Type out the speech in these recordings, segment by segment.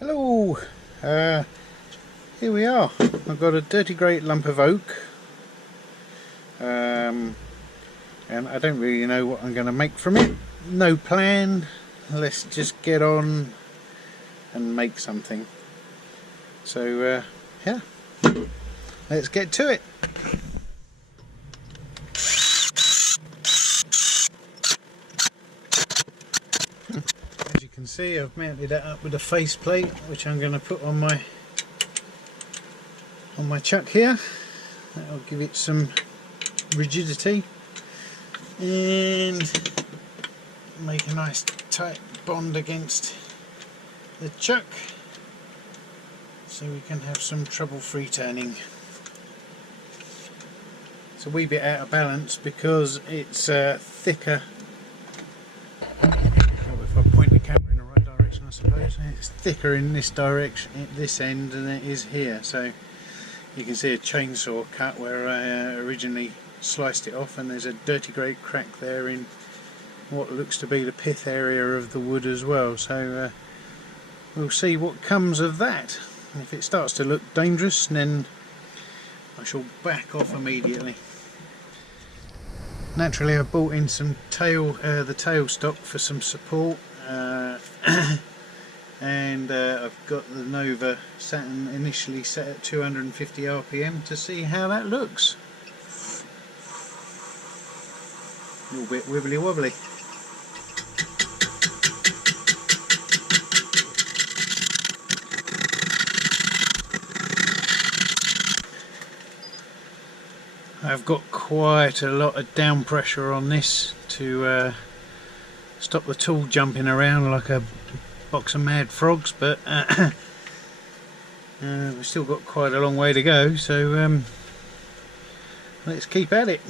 Hello, here we are. I've got a dirty great lump of oak, and I don't really know what I'm going to make from it. No plan. Let's just get on and make something. So yeah, let's get to it. As you can see, I've mounted that up with a faceplate, which I'm going to put on my chuck here. That'll give it some rigidity and make a nice tight bond against the chuck, so we can have some trouble-free turning. It's a wee bit out of balance because it's thicker. If I point the camera in the right direction, I suppose it's thicker in this direction, at this end, than it is here. So you can see a chainsaw cut where I originally sliced it off, and there's a dirty great crack there in what looks to be the pith area of the wood as well. So we'll see what comes of that. If it starts to look dangerous, then I shall back off immediately. Naturally, I bought in some the tail stock for some support, and I've got the Nova Saturn initially set at 250 RPM to see how that looks. A little bit wibbly wobbly. I've got quite a lot of down pressure on this to stop the tool jumping around like a box of mad frogs, but we've still got quite a long way to go, so let's keep at it.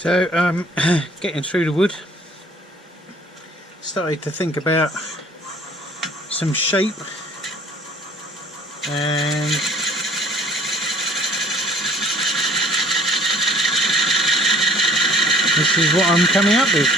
So getting through the wood, started to think about some shape, and this is what I'm coming up with.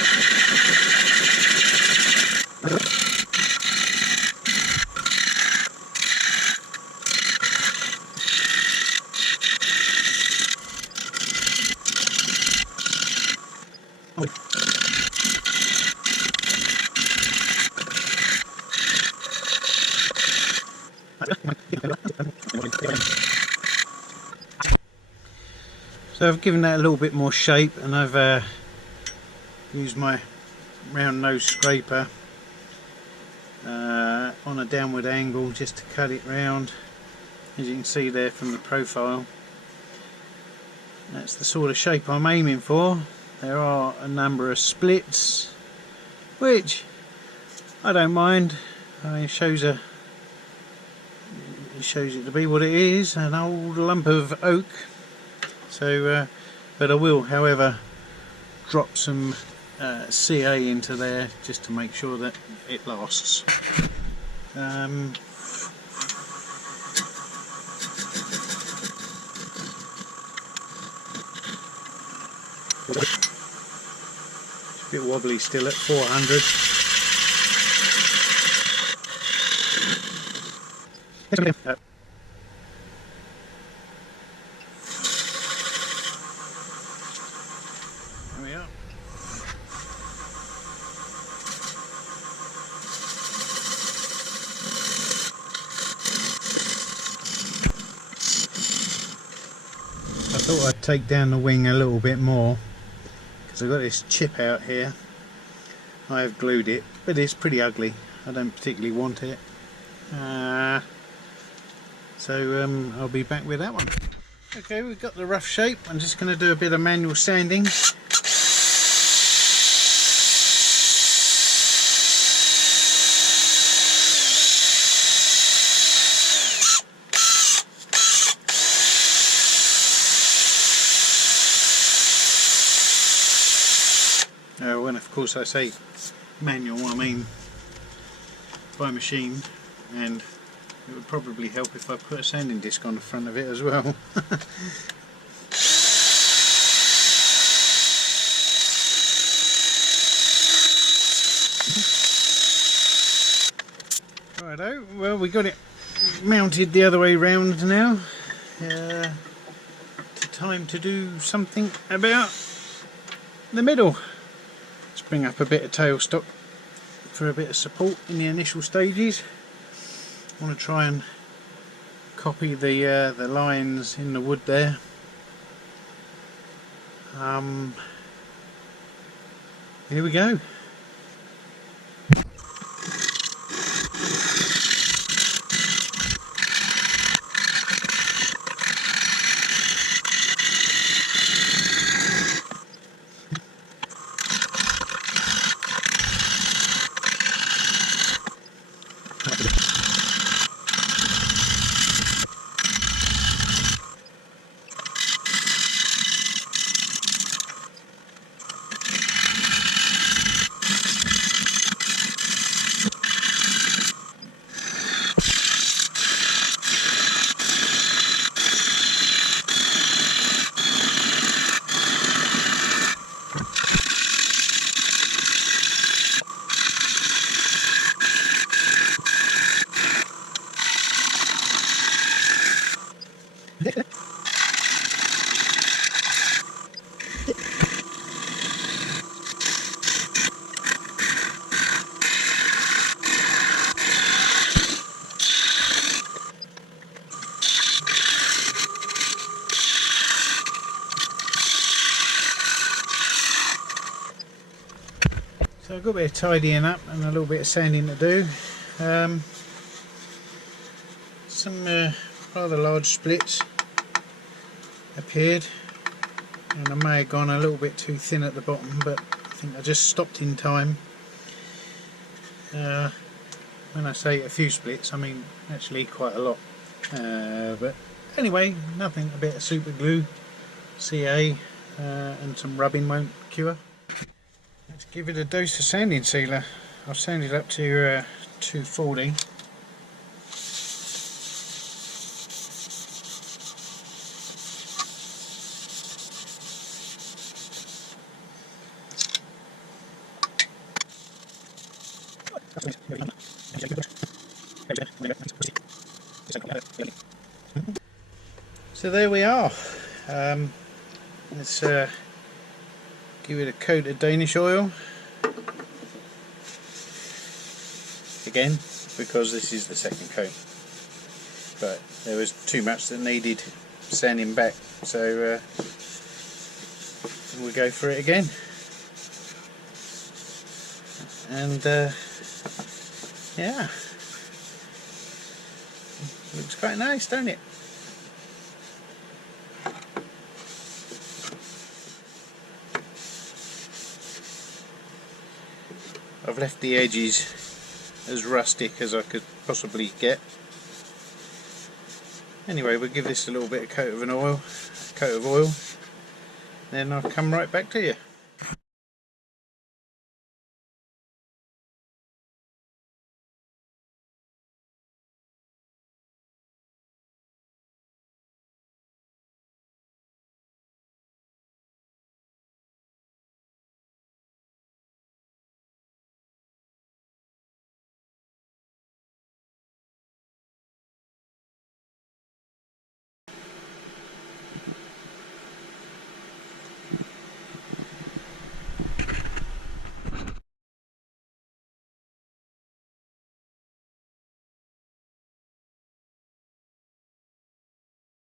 So I've given that a little bit more shape, and I've used my round nose scraper on a downward angle just to cut it round, as you can see there from the profile. That's the sort of shape I'm aiming for. There are a number of splits, which I don't mind. I mean, it shows it to be what it is, an old lump of oak. So, but I will, however, drop some CA into there just to make sure that it lasts. It's a bit wobbly still at 400. There we are. I thought I'd take down the wing a little bit more because I've got this chip out here. I have glued it, but it's pretty ugly. I don't particularly want it. So I'll be back with that one. Okay, we've got the rough shape. I'm just going to do a bit of manual sanding. When of course I say manual, I mean by machine, and it would probably help if I put a sanding disc on the front of it as well. Righto, well, we got it mounted the other way round now. Time to do something about the middle. Let's bring up a bit of tailstock for a bit of support in the initial stages. I want to try and copy the lines in the wood there. Here we go. So I've got a bit of tidying up and a little bit of sanding to do. Some rather large splits appeared, and I may have gone a little bit too thin at the bottom, but I think I just stopped in time. When I say a few splits, I mean actually quite a lot. But anyway, nothing a bit of super glue, CA, and some rubbing won't cure. Let's give it a dose of sanding sealer. I've sanded up to 240. So there we are. Let's give it a coat of Danish oil again, because this is the second coat, but there was too much that needed sanding back, so we'll go for it again. And yeah, looks quite nice, don't it? I've left the edges as rustic as I could possibly get. Anyway, we'll give this a little bit of coat of oil, then I'll come right back to you.